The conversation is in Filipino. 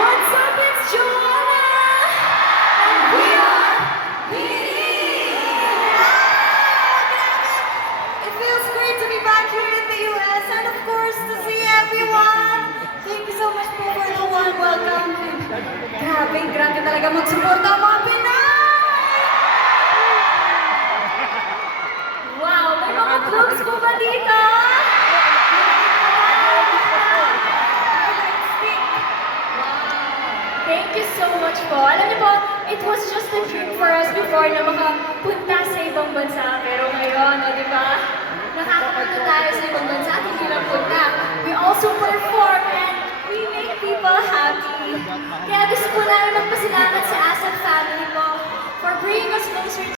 What's up! And we are Beating! It feels great to be back here in the US and of course to see everyone! Thank you so much for the warm welcome. Grabe, grabe talaga magsuporta ang mga Pinay! Wow, may mga vlogs ko ba dito? Thank you so much po. Alam niyo po, it was just a dream for us before na makapunta